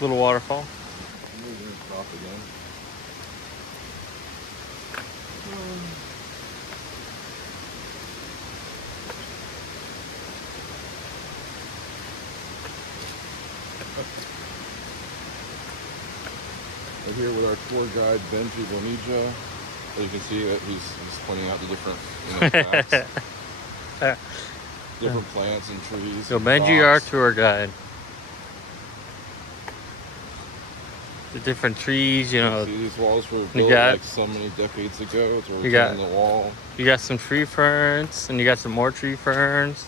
Little waterfall. Maybe it's gonna stop again. We're here with our tour guide Benji Bonija. As you can see, that he's pointing out the different plants, different plants and trees. So and Benji, our rocks. tour guide. The different trees, you know. See, these walls were built like so many decades ago. It's already in the wall. You got some tree ferns, and you got some more tree ferns,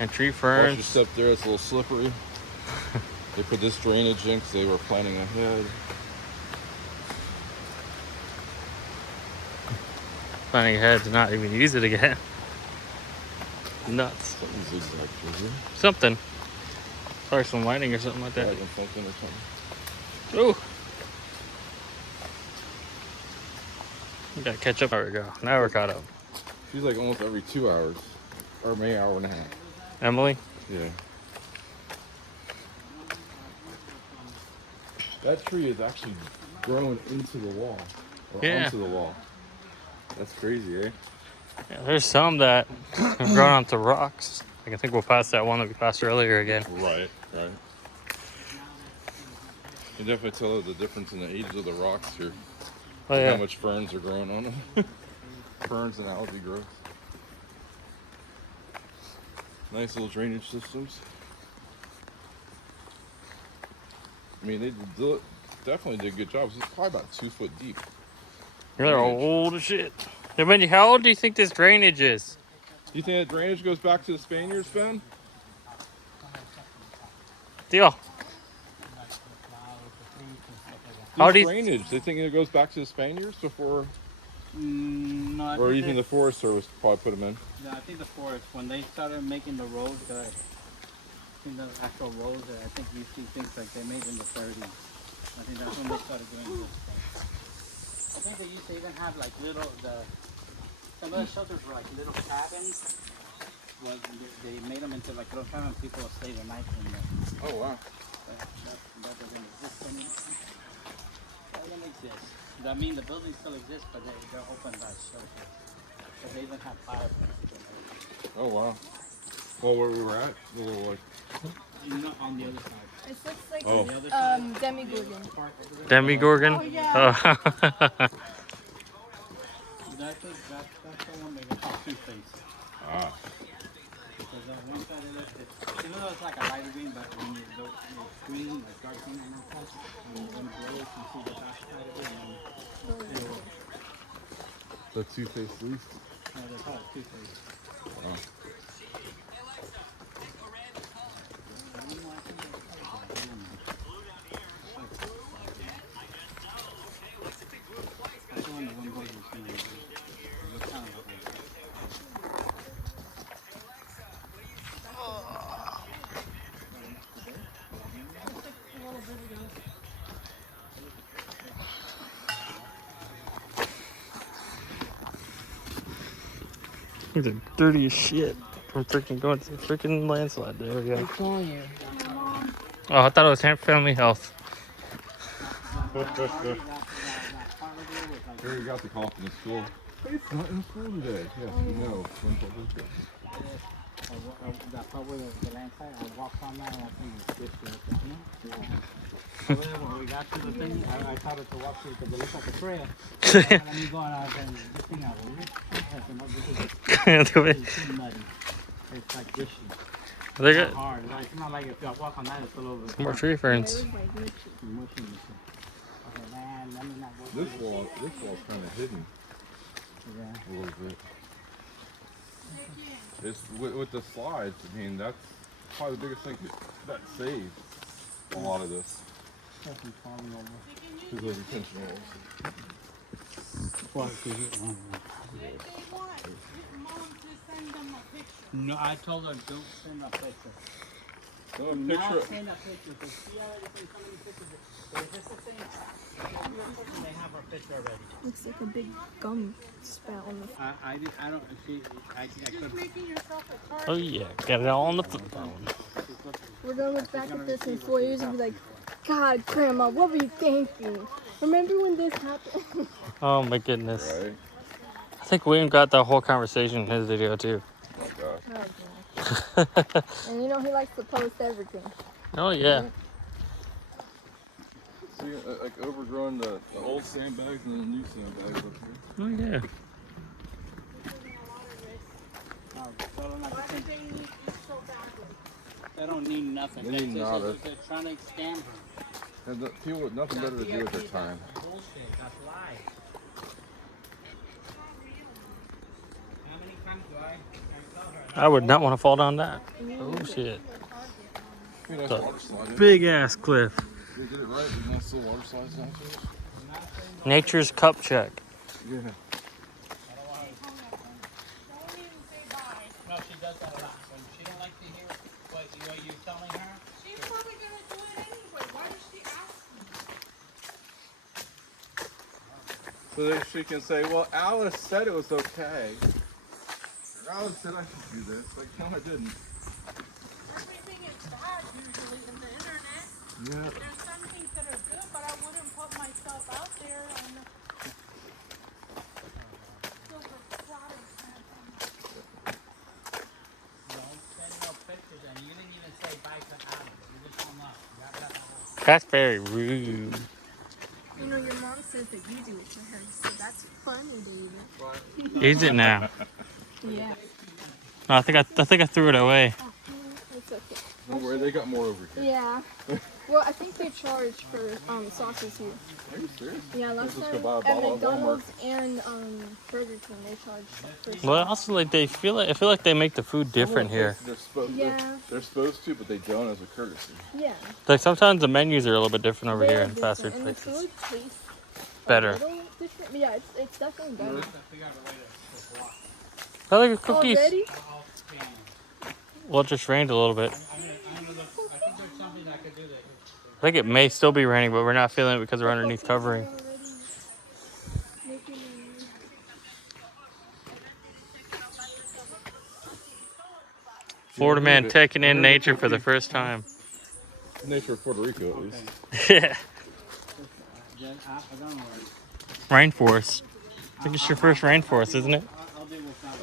and tree ferns. Watch your step there; it's a little slippery. They put this drainage in because they were planning ahead. Planning ahead to not even use it again. Nuts. Something's zigzag through here. Something. Probably some lightning or something like that. Something or something. Ooh. We gotta catch up. There we go. Now we're caught up. She's like almost every 2 hours, or maybe hour and a half. Emily? Yeah. That tree is actually growing into the wall, or onto the wall. That's crazy, eh? Yeah, there's some that have grown onto rocks. Like I think we'll pass that one that we passed earlier again. Right. You can definitely tell the difference in the ages of the rocks here. Oh, yeah. How much ferns are growing on them. Ferns and algae growth. Nice little drainage systems. I mean, they definitely did a good job. It's probably about 2 foot deep. They're old as shit. Hey, Benji, how old do you think this drainage is? Do you think that drainage goes back to the Spaniards, Ben? Deal. How do you drainage? They think it goes back to the Spaniards before, no, or even the Forest Service probably put them in. Yeah, I think the forest when they started making the roads, I think the actual roads. I think you see things like they made in the 30s. I think that's when they started doing this stuff. I think they used to even have like some of the shelters were like little cabins. Well, they made them into like little cabins. People would stay the night in there. Oh wow. That doesn't exist anymore. Doesn't exist. I mean, the buildings still exist, but they're open by shelters. But they even have fireplaces. Oh wow. Well, where we were at, like on the other side. It looks like Demigorgon. Demigorgon? Oh, yeah. Oh. That's the one they call Two-Face. Ah. Because one side of it, even though it's like a light green, but when you go green, like dark green on that side, and when it grows, you see the back side of it, and The Two-Faced leaf? no, they call it Two-Face. Wow. These are dirty as shit. From freaking going to the freaking landslide. There we go. I'm calling you. Oh, I thought it was Family Health. Here we got the coffin in school. It's not in school today. Yes, we know. That part where the landslide, I walked on that and I think it's when we got to the thing, I started to walk through because it looks like a trail. And then you go out and this thing out. It's too muddy. It's like dishy. They It's got hard. It's not like if I walk on that, it's all over. some more tree ferns. Okay, man, let me not go This wall's kind of hidden yeah. a little bit. It's with the slides. I mean, that's probably the biggest thing that saved a lot of this. Because those retention walls. No, I told her don't send a picture. So a Now picture. send a picture, because she already sent so many pictures. Is this the same? They have her picture already. Looks like a big gum spout on the I don't, I could. making yourself a card. Oh yeah, got it all on the flip phone. We're gonna look back at this in 4 years and be like, God, Grandma, what were you thinking? Remember when this happened? Oh my goodness. Right. I think William got that whole conversation in his video too. Oh gosh. Oh, God. And you know he likes to post everything. Oh yeah. See, like overgrowing the old sandbags and the new sandbags up here. Oh yeah. They don't need nothing. They need nada. They're trying to scam her. And the people with nothing better to do with their time. That's bullshit. That's lies. How many times do I tell her? I would not want to fall down that. Oh shit. You know, The water slide. big ass cliff. You get it right, there's not still water slides down to it. Nature's cup check. Yeah. No, she does that a lot. When she don't like to hear what you're telling her. She's probably gonna do it anyway. Why does she ask me? So that she can say, well, Alice said it was okay. Or Alice said I should do this. Like, no, I didn't. Everything is bad usually in the internet. Yeah. There's some things that are good, but I wouldn't put myself out there on the silver platter kind of thing. Don't send no pictures, and you didn't even say bye to Alice. You just hung up. That's very rude. You know, your mom says that you do it to her, so that's funny, David. Is it now? Yeah. No, I think I threw it away. It's okay. Don't worry, they got more over here. Yeah. Well, I think they charge for sauces here. Are you serious? Yeah, last Let's time just go buy a at bottle of McDonald's and Burger King they charge for Well, also like I feel like they make the food different here. Yeah. They're supposed to, but they don't as a courtesy. Yeah. Like sometimes the menus are a little bit different over here They're in fast food different, and places. the food tastes Better. a little different. But yeah, it's definitely better. I like cookies. Already? Well, it just rained a little bit. I think there's something I could do that. I think it may still be raining, but we're not feeling it because we're underneath covering. Florida man taking in nature for the first time. Nature of Puerto Rico, at least. Yeah. I don't know. Rainforest. I think it's your first rainforest, isn't it? I'll deal with that.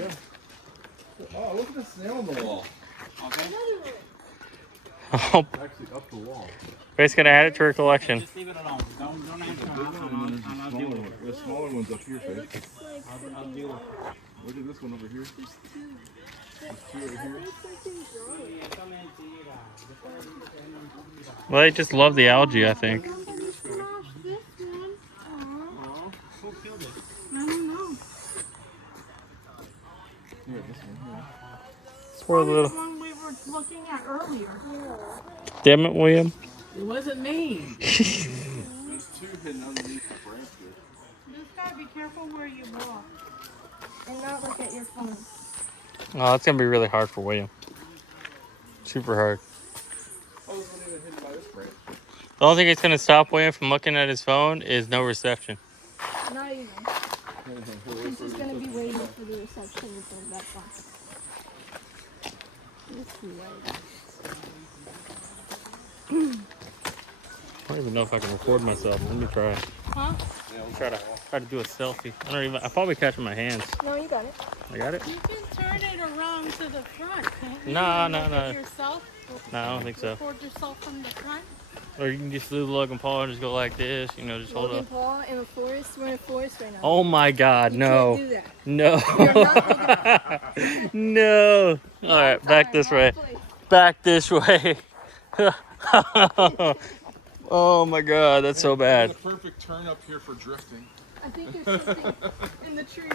Yeah. Oh, look at the snail on the wall. Okay? Oh, Actually, up the wall. Grace gonna add it to her collection. Just leave it alone. Don't answer. I'll deal with it. The smaller one's up here, Faith. I'll deal with it. Look at this one over here. There's two over here. Well, they just love the algae, I think. Somebody smashed this one. Aw. Who killed it? I don't know. Yeah, this one here. Poor The little. one we were looking at earlier. Damn it, William. It wasn't me. There's two hidden underneath the branch here. Just gotta be careful where you walk. And not look at your phone. Oh, it's gonna be really hard for William. Super hard. Oh, there's one even hidden by this branch. The only thing that's gonna stop William from looking at his phone is no reception. Not even. He's just gonna be waiting for the reception to turn back on. Just wait. I don't even know if I can record myself. Let me try. Huh? Try to do a selfie. I probably catch with my hands. No, you got it. I got it? You can turn it around to the front, can't you? No, And no, look no. at yourself. No, I don't think so. Record yourself from the front. Or you can just do the Logan Paul and just go like this, just hold Logan up. Paul in a forest. We're in a forest right now. Oh my God, You no. can't do that. No. No. All right, back this way. Back this way. Oh my God, that's so bad. It's a perfect turn up here for drifting. I think you're sitting in the trees.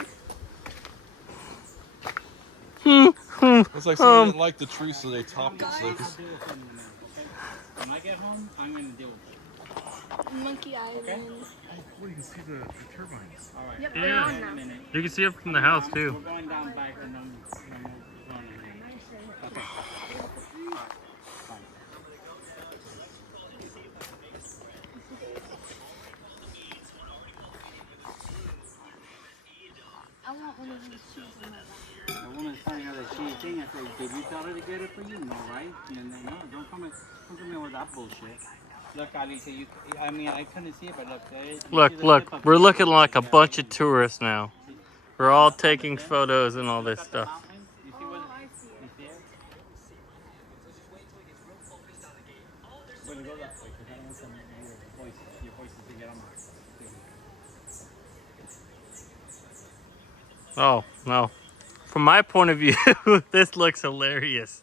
It's like somebody didn't like the tree, so they topped it. So they could... When I get home, I'm going to deal with it. Monkey Island. Oh, you can see the turbines. All right. Yep, Yeah. they're on In a now. minute. You can see it from the house too. We're going down back and then we're going in. Okay. one of these shoes in my bag. The woman's telling her that she thing. I said, did you tell her to get it for you? No, right? And then, no, don't come to me with that bullshit. Look, Alicia, I mean, I couldn't see it, but look, there, you see Look, the look. tip of We're it? looking like a Yeah, bunch right of tourists now. We're all taking photos and all Look this at the stuff. mountains. You see what? Oh, I see You it. see it? But it goes that way, because I don't want your voices to get on my thing. Oh, no. From my point of view, this looks hilarious.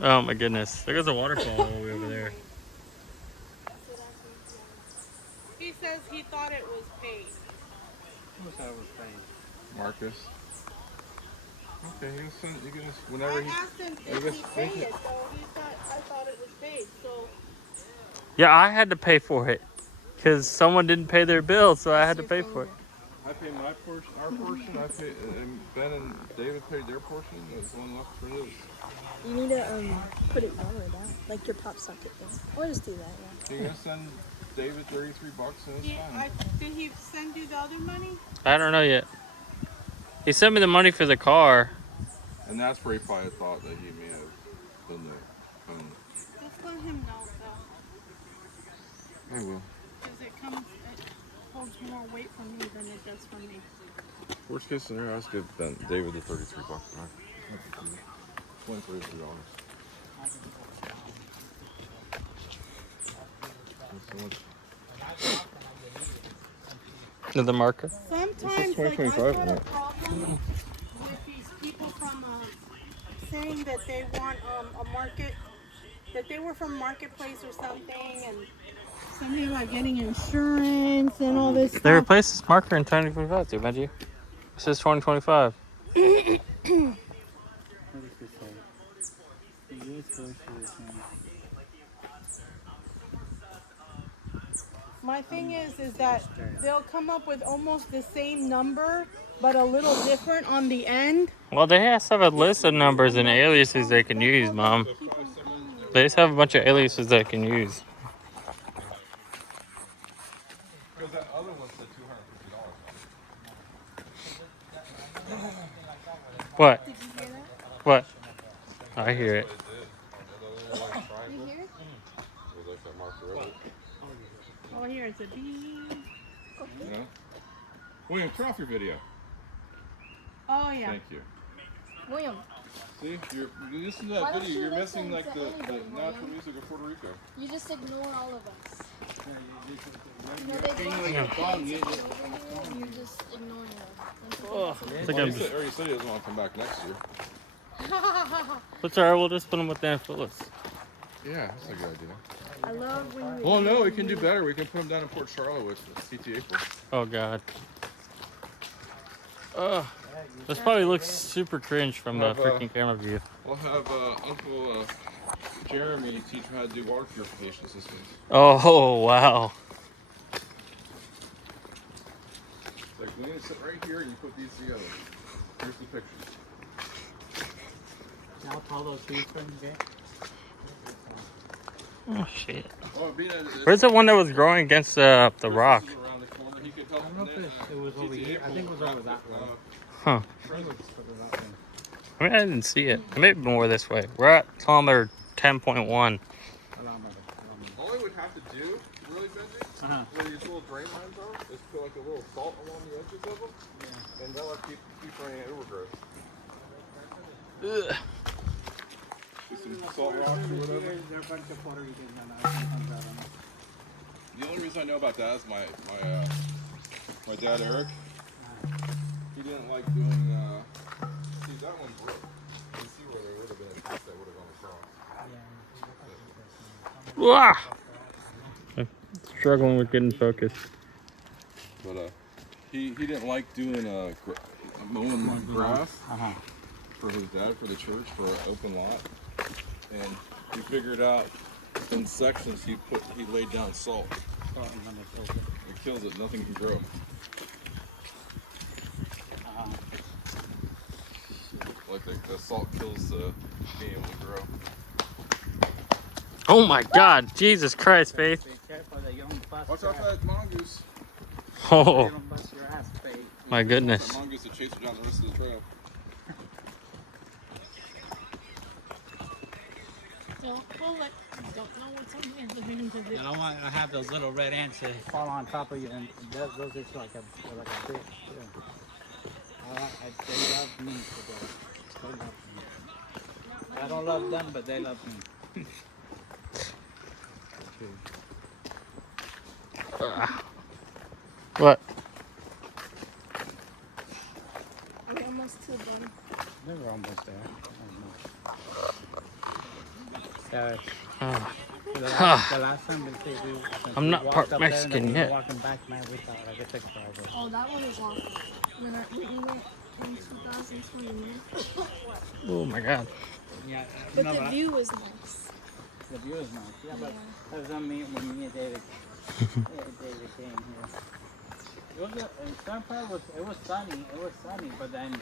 Oh my goodness. There goes a waterfall all the way over there. He says he thought it was paid. Who thought it was paid? Marcus. Okay, he'll send you can just whenever I he. asked him I if guess he they paid can- it, so I thought it was paid. So Yeah, I had to pay for it. Because someone didn't pay their bill, so I had to pay for it. I paid my portion, our portion. I paid, and Ben and David paid their portion. There's one left for his. You need to put it lower down, like your pop socket thing. Or just do that, yeah. You're gonna send David $33 and it's fine. did he send you the other money? I don't know yet. He sent me the money for the car. And that's where he probably thought that he may have done the phone. Just let him know, though, I will. because it holds more weight for me than it does for me. Worst case scenario, I was give Ben David the $33 back. $23. So much. The marker. Sometimes, like, I've 2025, had a right? problem with these people from saying that they want a market, that they were from Marketplace or something, and something about getting insurance and all this They stuff. replaced this marker in 2025, dude, Benji. It says 2025. What does it say? The US grocery is My thing is that they'll come up with almost the same number, but a little different on the end. Well, they have a list of numbers and aliases they can use, Mom. They just have a bunch of aliases they can use. Because that other one said $250. What? Did you hear that? What? I hear it. You hear it? Oh, here it's a B. You know? William, turn off your video. Oh yeah. Thank you. William, See, you listen to Why that don't video, you you're listen missing like to the anybody, natural William? music of Puerto Rico. you just ignore all of us. You're they thing brought with your phone. You over here and you're just ignoring them. Oh, I think Well, I'm he already said he doesn't want to come back next year. What's alright? We'll just put them with Dan Phillips. Yeah, that's a good idea. I love when you. Well, no, we can do better. We can put him down in Port Charlotte with CT April. Oh, God. This probably looks super cringe from the freaking camera view. We'll have Uncle Jeremy teach him how to do water purification systems. Oh, wow. Like, we need to sit right here and you put these together. Here's the picture. Now all those trees from you get. Oh, shit. Oh, being that Where's the one that was growing against the rock? around the corner, he could help. I don't know if it was over here. I think it was over that way. Huh. I think it was over that way. I mean, I didn't see it. It may be more this way. We're at kilometer 10.1. Around by the. All he would have to do, really, Benji, where these little drain lines are, is put like a little salt along the edges of them, and that'll keep any overgrowth. Ugh. With some salt rocks or whatever. There are a bunch of Puerto Ricans and comes out on it. The only reason I know about that is my dad Eric. He didn't like doing. See, that one broke. You see where there would have been a piece that would have gone across. Wah! I'm struggling with getting focused. But he didn't like doing mowing grass for his dad for the church for an open lot, and he figured out in sections he laid down salt. It kills it. Nothing can grow. Like the salt kills being able to grow. Oh my God, Jesus Christ, Faith. Be careful that you don't bust Watch your out for ass. that mongoose. Oh You don't bust your ass, Faith. my That goodness. mongoose to chase her down the rest of the trail. Don't pull it. You don't know what's on the other end of You it. don't want to have those little red ants that fall on top of you, and those is like a big. Yeah. They love me today. They love me. I don't love them, but they love me. What? We're almost to done. They were almost there. So, Oh. the last time we since I'm we not walked part up Mexican there and yet. walking back, man, we thought like it took forever. Oh, that one is awful. When we went in 2021. Oh my God. Yeah, But no, the but view is nice. the view is nice. Yeah, but Yeah. that was on me when me and David, David came here. It was in some part it was sunny. It was sunny, but then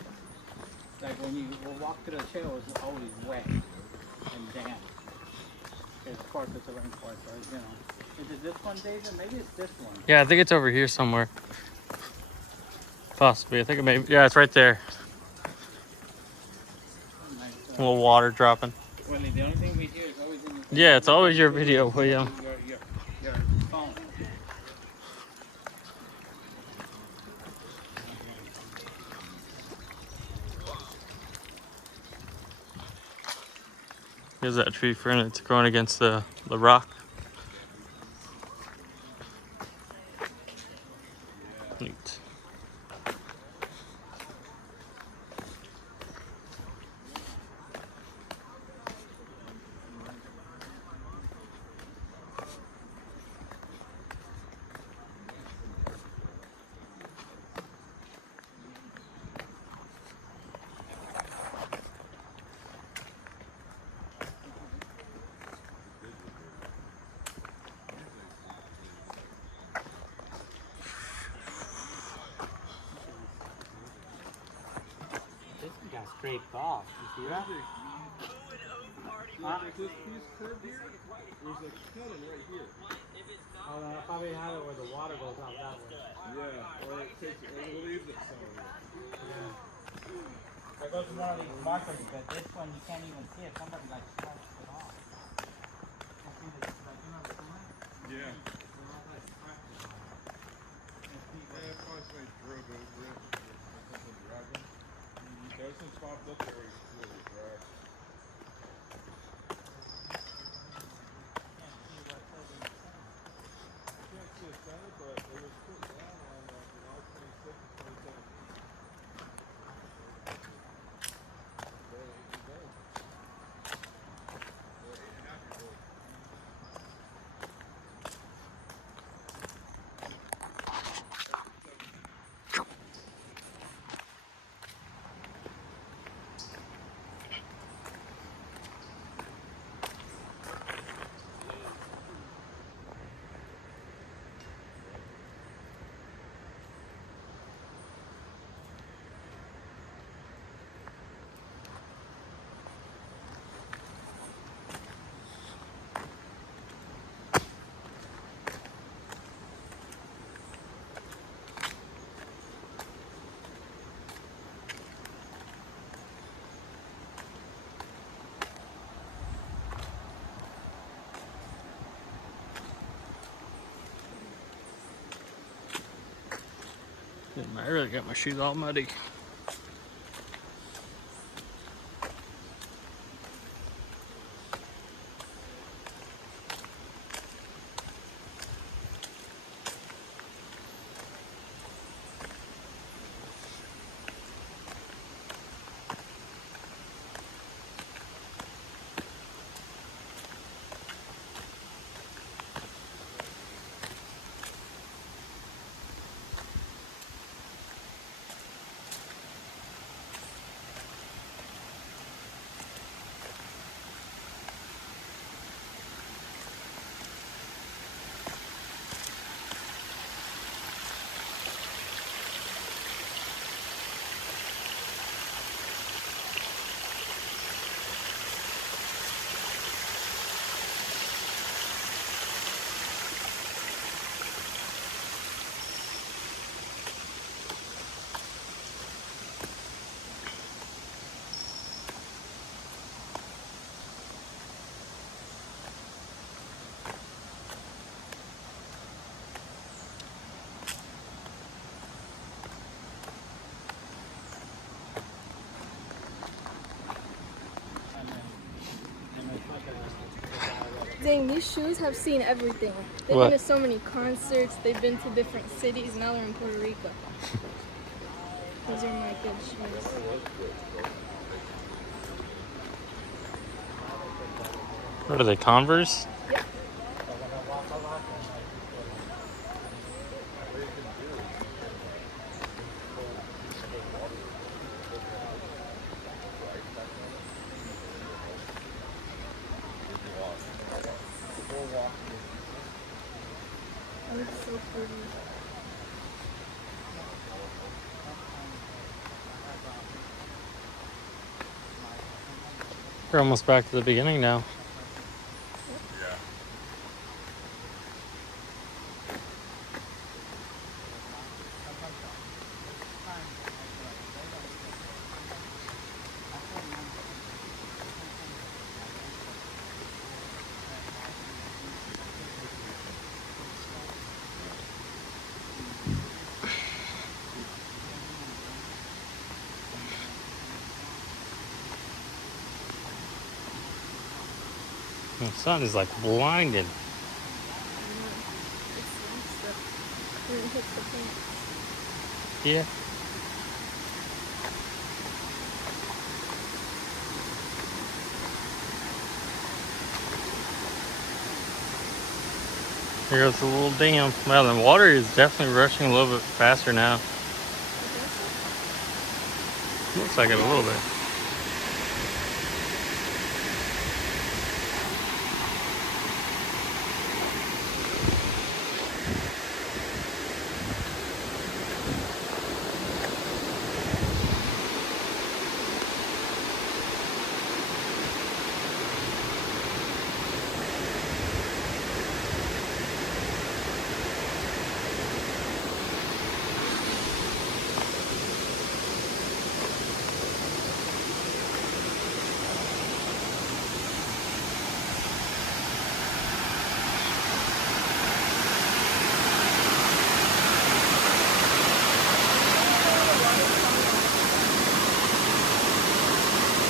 like when you walk through the trail, it was always wet and damp. Because of course it's a rainforest, so you know. Is it this one, David? Maybe it's this one. Yeah, I think it's over here somewhere. Possibly. I think it may. Yeah, it's right there. A little water dropping. Willie, the only thing we hear is always in the Yeah, it's always your video, William. your phone. Here's that tree fern. It's growing against the rock. Neat. This one got scraped off. You see that? Huh? This piece curved here. There's a cutting right here. Oh, I probably have it where the water goes out that way. Yeah, or it takes it, or it leaves it somewhere. There goes one of these markers, but this one you can't even see it. Somebody like scratched it off. You see this, like, you know the corner? Yeah. They're all like scratched it off. Yeah, probably somebody drove over it or something dragging. There's some spots up there where you drag. I can't see a center, but it was put down on July 26th, 2017. They're 8 years old. They're 8.5 years old. I really got my shoes all muddy. Dang, these shoes have seen everything. They've What? been to so many concerts. They've been to different cities. Now they're in Puerto Rico. Those are my good shoes. What are they, Converse? Yep. That looks so pretty. We're almost back to the beginning now. Yeah. The sun is like blinding. It hits the pants. Yeah. Here goes the little dam. Well, the water is definitely rushing a little bit faster now. Looks like it a little bit.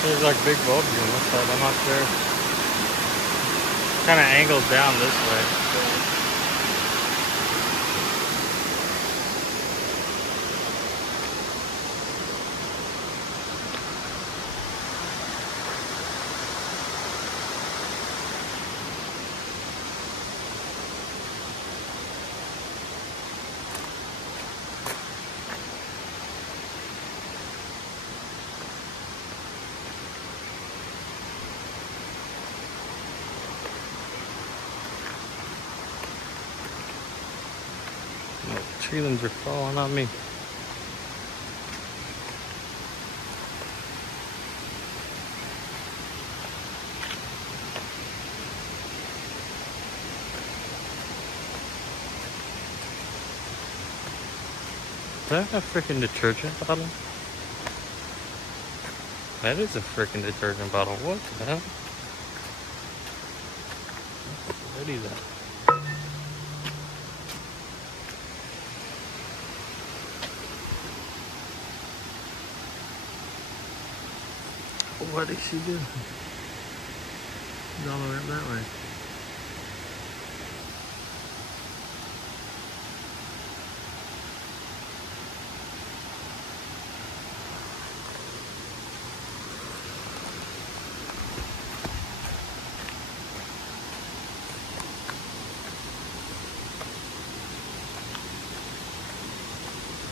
There's like big bulbs on this side. I'm not sure. Kind of angles down this way. Tree limbs are falling on me. Is that a freaking detergent bottle? That is a freaking detergent bottle. What the hell? What is that? What is she doing? She's all the way up that way.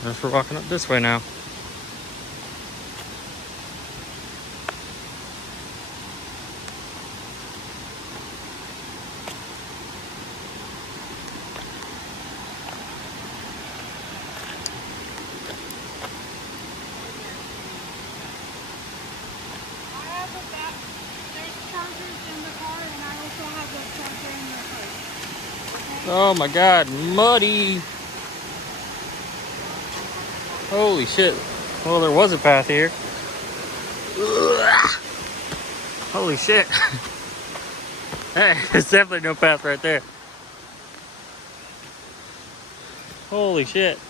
Guess we're walking up this way now. There's chargers in the car, and I also have the charger in the car. Oh my god, muddy! Holy shit. Well, there was a path here. Holy shit. Hey, there's definitely no path right there. Holy shit.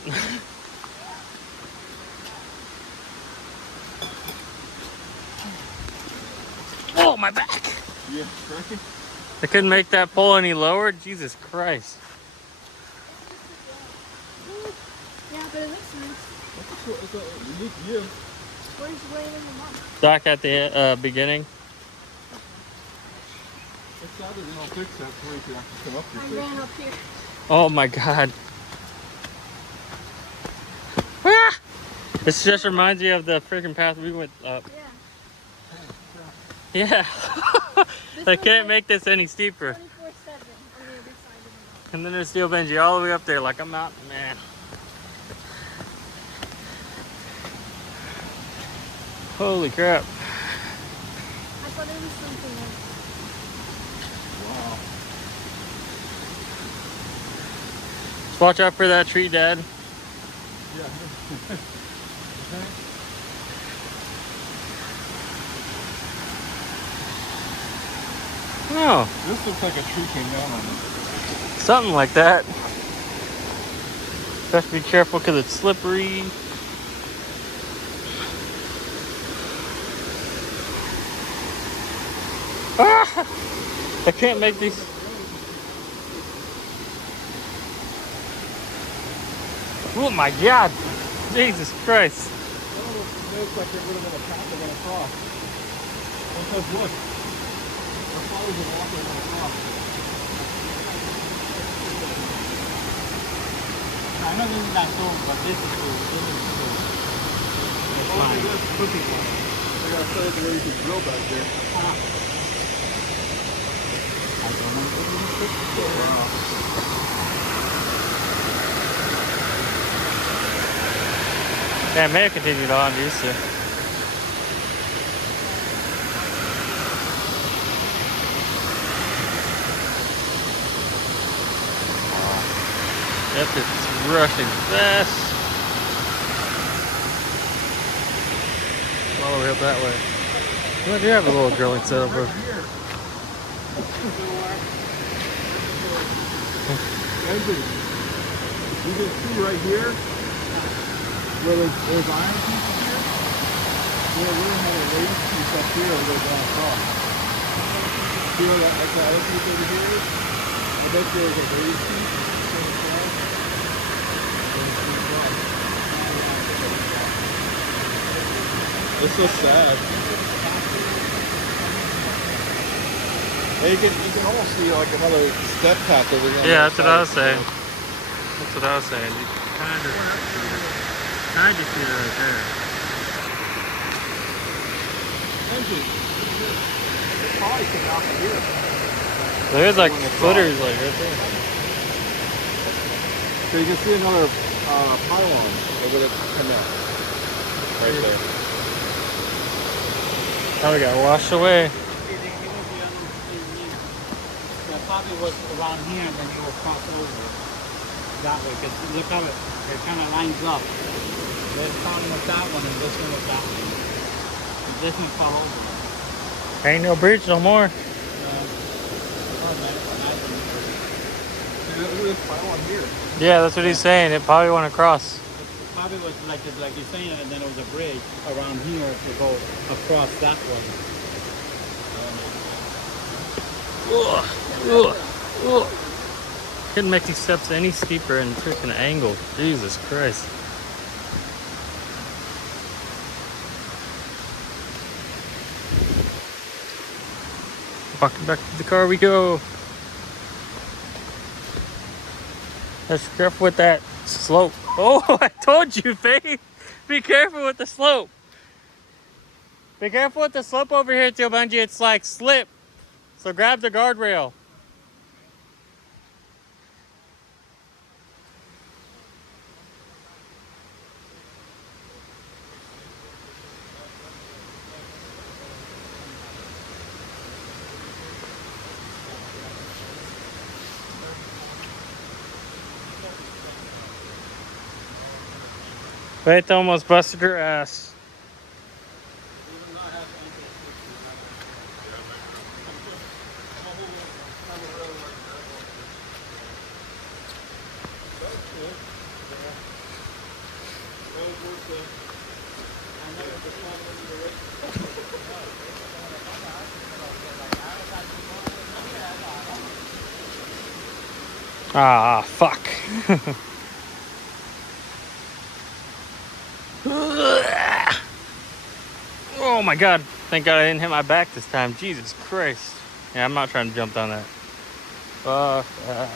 Oh, my back. Yeah, right? They couldn't make that pole any lower? Jesus Christ. Yeah, but it looks nice. It's a unique view. Where's Wayne and your mom? Dock at the beginning. It's sad that they don't fix that so you can actually come up I here. ran up here. Oh my God. Ah! This just reminds me of the freaking path we went up. Yeah. Yeah. This They was couldn't like make this any steeper. 24/7 on the other side of the And then there's Steel Benji all the way up there like a mountain man. Holy crap. mountain. I thought it was something else. Wow. Just watch out for that tree, Dad. Yeah. Oh, This looks like a tree came down on it. something like that. Best be careful because it's slippery. Ah! I can't make these. Oh my God! Jesus Christ! It looks like they're going to have a path they're going to cross. Because look, the flowers are walking on the cross. I know this is not sold, but this is cool. This is cool. It's Oh, fine. that's cooking one. They got to show the way you can drill back there. I don't know if this is cool. Wow. Yeah, it may have continued on, used to. Yep, it's rushing fast. All the way up that way. Well, I do have a little drilling setup. Andrew, you can see right here where there's iron pieces here. We're going to have a raised piece up here that goes down across. See where that other piece over here is? I bet there's a raised piece going across. It's so sad. And you can almost see like another step path over here. Yeah, that's what I was saying. That's what I was saying. You kind of see it right there. Engine. It's probably coming out from here. There's like footers like right there. So you can see another pylon over the canal. Right there. Oh, we got washed away. The probably was around here and then you will cross over that way. Because look how it kind of lines up. This one was that one and this one was that one. And this one fell over. Ain't no bridge no more. Look at this pylon here. Yeah, that's what he's saying. It probably went across. Probably was like you're saying, and then it was a bridge around here to go across that one. Ugh, ugh, ugh. Couldn't make these steps any steeper and freaking angle. Jesus Christ. Walking back to the car we go. Let's be careful with that slope. Oh, I told you, Faye. Be careful with the slope. Be careful with the slope over here, Tio Bungie. It's like slip. So grab the guardrail. Faith almost busted her ass. Ah, fuck. Oh my god. Thank god I didn't hit my back this time. Jesus Christ. Yeah, I'm not trying to jump down that. Fuck that.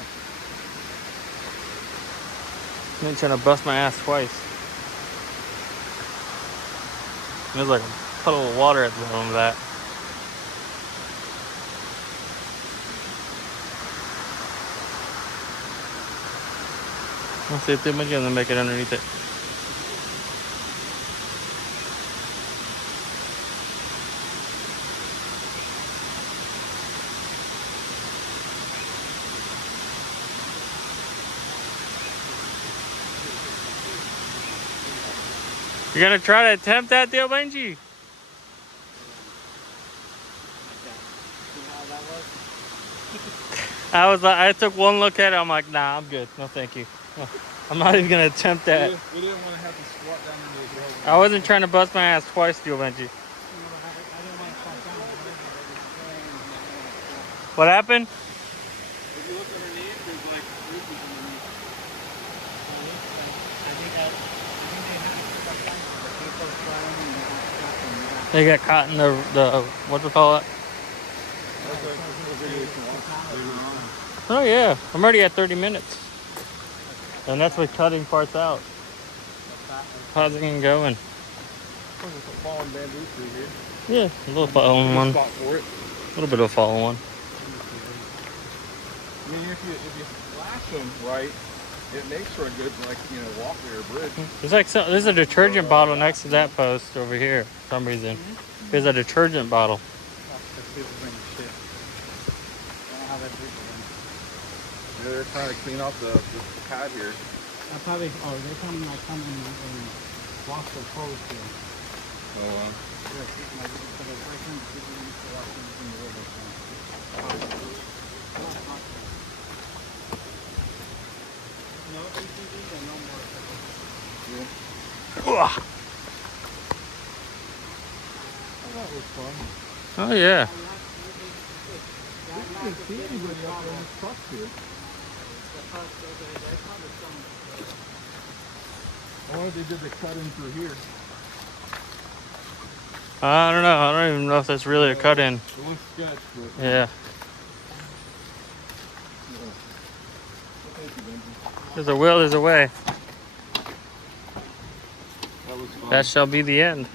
I'm trying to bust my ass twice. There's like a puddle of water at the bottom of that. Let's see if they're gonna make it underneath it. You're gonna try to attempt that, Theo Benji? I took one look at it. I'm like, nah, I'm good. No, thank you. No, I'm not even gonna attempt that. We didn't want to have to squat down into the road. I wasn't trying to bust my ass twice, Theo Benji. What happened? If you look underneath, there's like roofers underneath. They got caught in the what do you call it? Oh yeah, I'm already at 30 minutes. And that's with cutting parts out. How's it going? There's a fallen bamboo tree here. Yeah, a little fallen one. Spot for it. A little bit of a fallen one. I mean, if you lash them right, it makes for a good, like, walkway or bridge. There's a detergent bottle next to that post over here for some reason. There's a detergent bottle. Yeah, they're trying to clean off the pad here. They're coming and wash the clothes here. Oh, that was fun. Oh yeah. You can see anybody up there in this truck here. I wonder if they did the cut in through here. I don't know. I don't even know if that's really a cut in. It looks sketch, but Yeah. thank you, Benji. There's a will, there's a way. That was fun. That shall be the end.